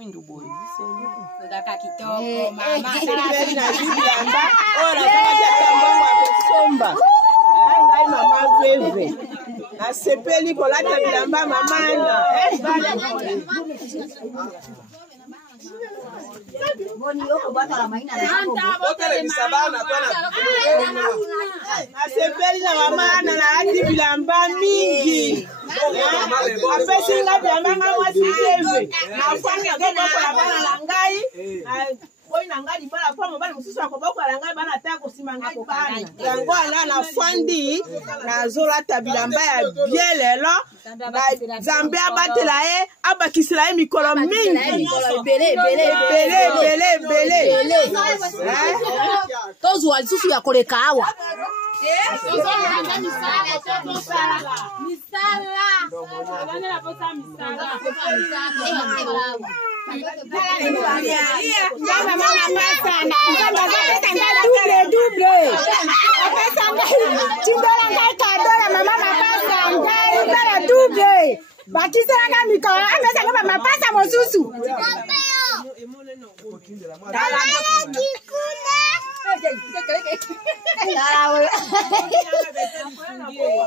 mwindu boy. Ndaka kitoko mama. Sepeli na bilamba. Ora kama jatambo wa kusomba. Ngai mama veve. Na sepeli kolata bilamba mamana. Boni yoko bata la maina na hapo. Botele bisabana twana. Sepeli na mamana na hadi bilamba mingi. Apesi nga bilamba nga mwasi veve. Na fanya ngoko la bana la ngai. Oyi na ngai bala kwa mobali mususu akoboko la ngai bana ta kosima ngai bana. Yango ana na fandi na zola tabilamba ya bien lelo. Zambe abatela ye abakisila ye mikolo mingi. Bele. Tozu walisusu ya koleka awa.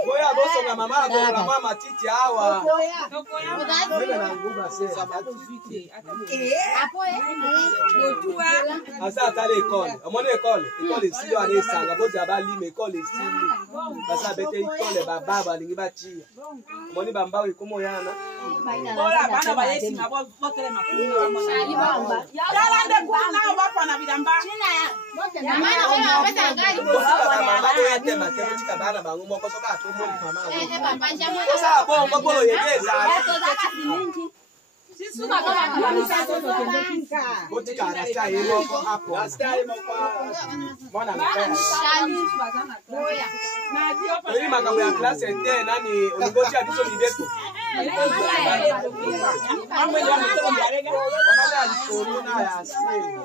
Boya boso na mama na mama titi hawa. Mbele na nguba sasa. Asa tale école. Amone école sio anesanga boza abalime école sili. Basa bete école baba balingi batia. Amone bamba ikomo yana. Bola bana bayesi ngabo botele makuno amona. Yala nde kuna bapa na bilamba. Mama ona pesa ngali bosi. Mama oya tema tika bana bangu moko soka atomo ni mama. Sasa bongo bolo yegeza. Sisi kama misasa Botika rasta yemo hapo. Rasta yemo kwa. Mwana mpenda. Oyi makambo ya classe ete nani onigoti abiso mibeto. Amwe ndo mtoto mbarega. Wana alikono na ya siri.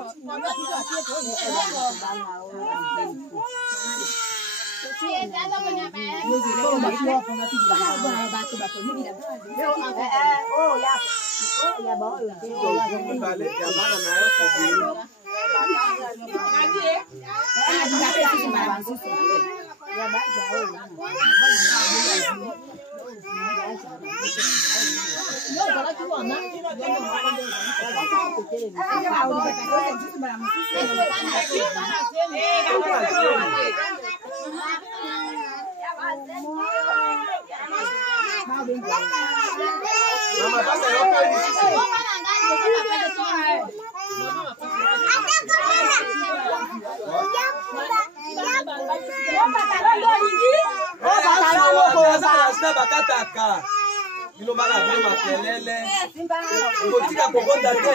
Mama pasa yote hivi sisi. Sasa bakataka. Bilo mala bila makelele. Ngotika kokota te.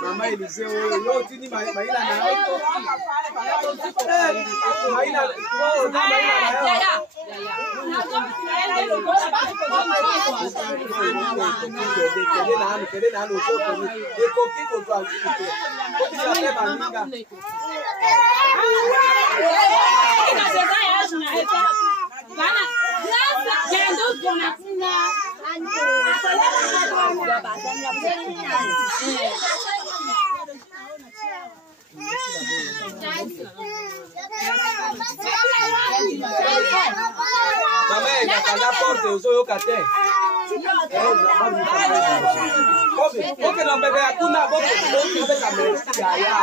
Mama Elise wewe yote ni maila na hapo. Maila oh na maila na hapo. Mama ya porte uzo kate. Oke na bebe hakuna boke boke kamera ya.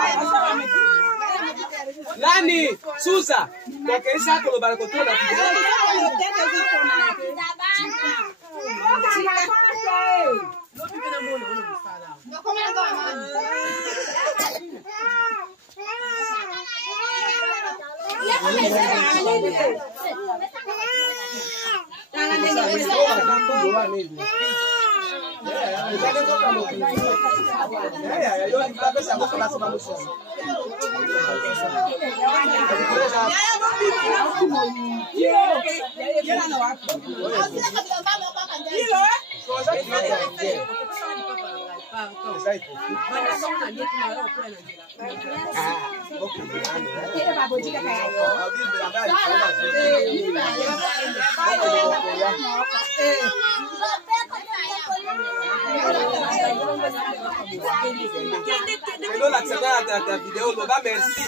Nani Susa kwa isa ko bara ko tuna. Hello, la ta vidéo, on va merci.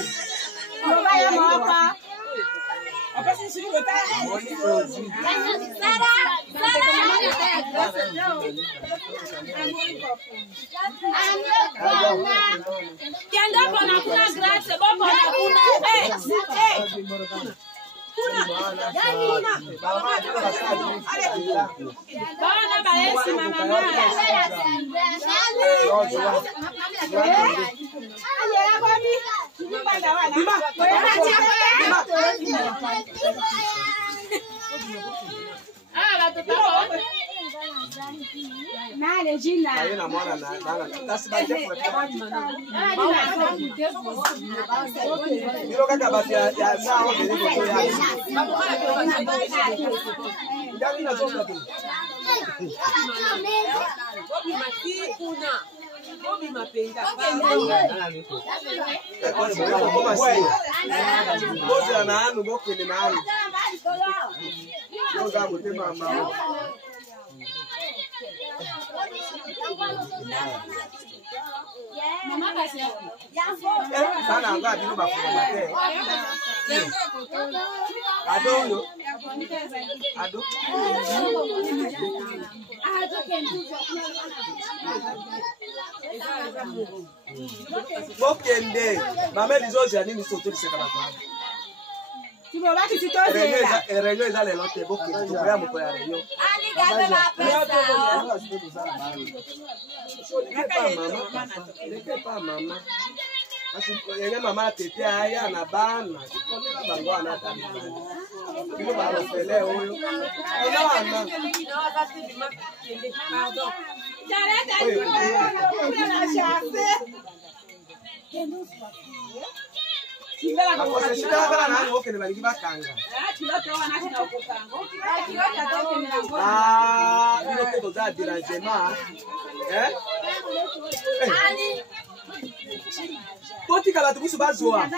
Bokende, mama lizozi ya nini soto liseka bato. Tibobaki sitozela. Renyo eza lelo te bokende, tokoya moto ya renyo. Ani gabe ba pesa. Leke pa mama. Kasi yenge mama tete aya na bana. Komela bango anata bana. Kilo ba rofele oyo. Ona wana. Jareta ni na chasse. Singala kwa sababu shida kala nani okene bali bakanga. Bilo ko za dérangement. Ani Poti kala tubusu bazwa.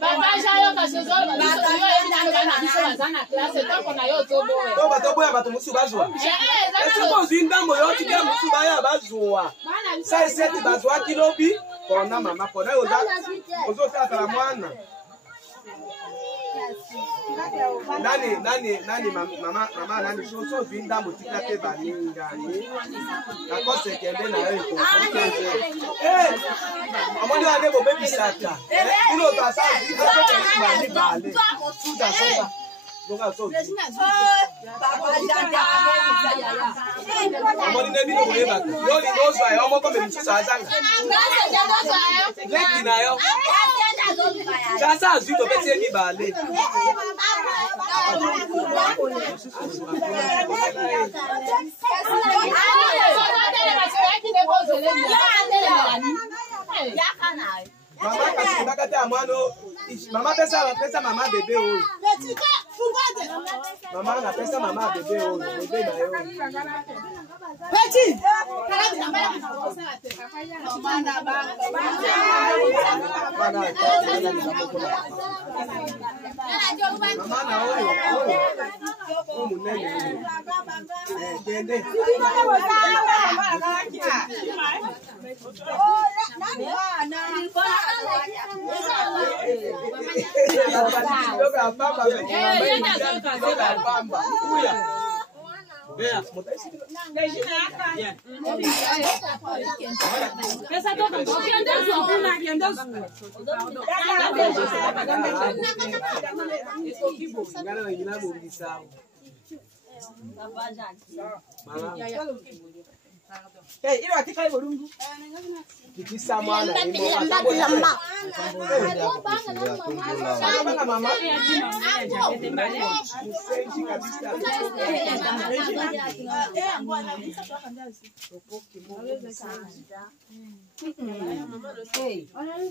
Baba jayo kasozolo bazana classe tanko na yo toboe. To batobo ya batumusu bazwa. Esiko zindambo yo tike musu baya bazwa. Sai seti bazwa kilobi kona mama kona ozo tata mwana. Nani mama nani so zindambo tika te baninga ni. Na kose kende na yo ko. Amoni ande bo baby sata. Ilo ta sa ni bale. Tuda soba. Donga so. Amoni ne bino weba. Yo ni no so ayo mo ko me msusa azanga. Leki na yo. Sasa azito pete ni bale. Mama kasi bakate amano mama pesa mama bebe o. Mama na pesa mama bebe o, bebe na yo. Petit. Mama na oyo. O munene. Kende. Hey, ilo atika ibo lungu. Kikisa mwana mama.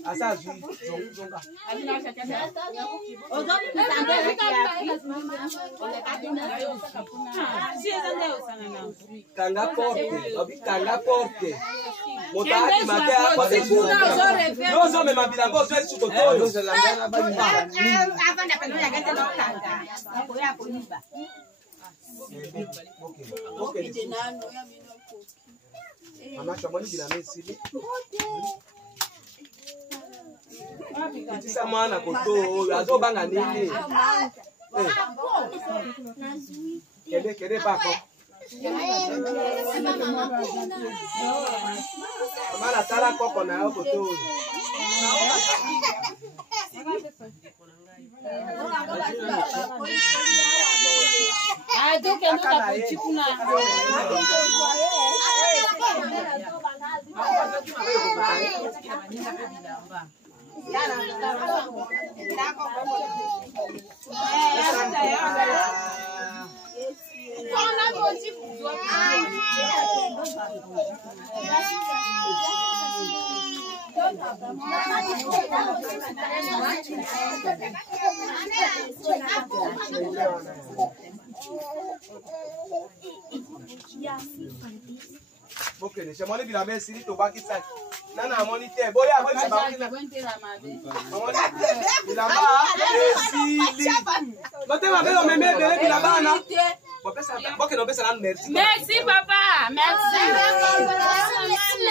Asa zonga. Kanga porte. Motaki matea kwa sekunda. Nozo me mabila bozo esu kotoyo. Nozo langana ba ni. Afanda pendo ya gete no kanga. Akoya kuniba. Okay. Mama chamoni bila mesili. Itisa mwana koto azo banga nini? Kede bako. Mama tala koko na yo koto. Okay, chamoni bila mesili to baki saki. Nana moni te, boy aboli sabaki na. Moni bila ba mesili. Mate ma belo meme bele bila bana. Boke no pesa na merci. Merci papa, merci.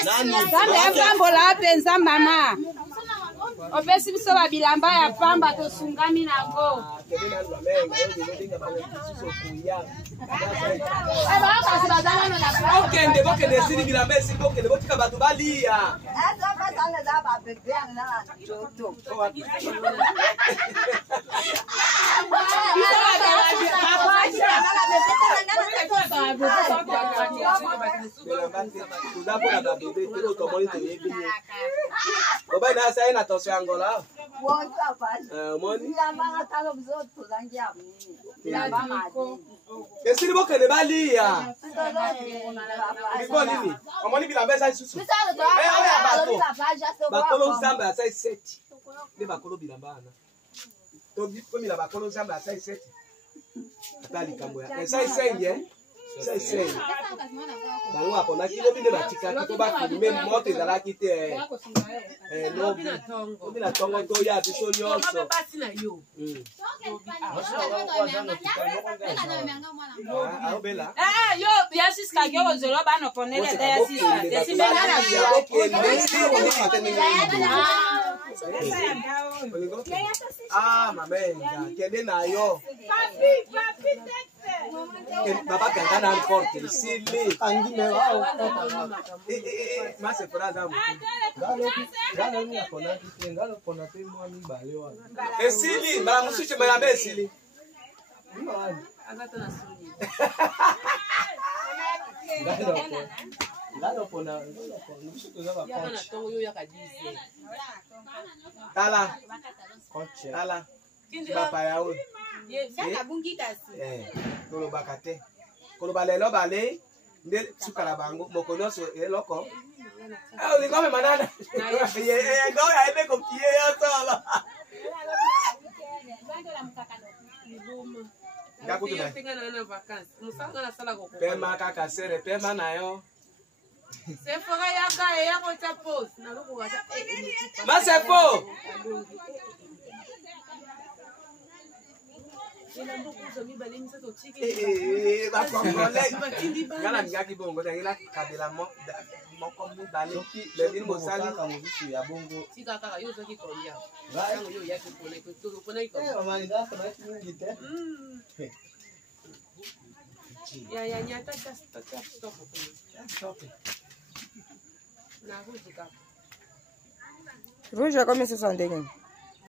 Nani? Zambe pambola penza mama. Opesi biso ba bilamba ya pamba to sungami nango. Bokende sili bilamba esili bokende botika bato balia. Esili bokende balia. Biko nini? Omoni bilamba esa isusu. Bakolo zamba asa 7. Ni bakolo bilamba ana. To biko mila bakolo zamba asa 7. Tali kambo ya. Esa 5 Esa 5. Bango apona kilo bine batika kito bakili moto ezala kite no bina tongo to ya biso nyonso. Yo biasis ka gyo zolo bano ponele da yasis. Desibela Ah, mamenga, kende na yo. Baba kangana forte, sili. Angime wao. Mase fraza mu. Galo ni akona kitengalo kona te mo Mibali wa. Esili, bala musuche bala besili. Agato na suni. Galo kona musuche zaba Ya na tongo yo ya kadize. Tala. Tala. Papa yawe. Tolo bakate. Kolo balelo bale nde sukala bango mokono so eloko. Ngome manana. Ngao ya ebe kopie yo solo. Ngakutu na. Pema kaka sere pema nayo. Sefora yaka ya ko tapos na luku ga. Masefo. Ngala ngaki bongo ngila kabila moko Mibali le din bosali kamuzu ya bongo tika kaka yo zaki kolia yango yo yake pole ko to pona iko mama nda kama ngite ya nyata stop Rouge comme ça sont dégueu.